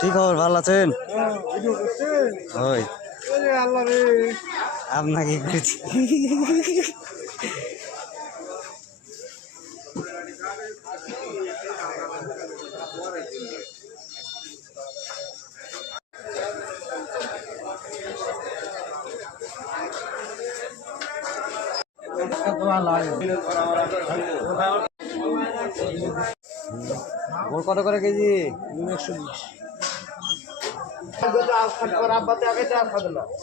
কি খবর, ভালো আছেন? ওই আপনাকে করেছি। গোল কত করে কেজি? 120। বিক্রি করলাম 2 কেজি 50 টাকা।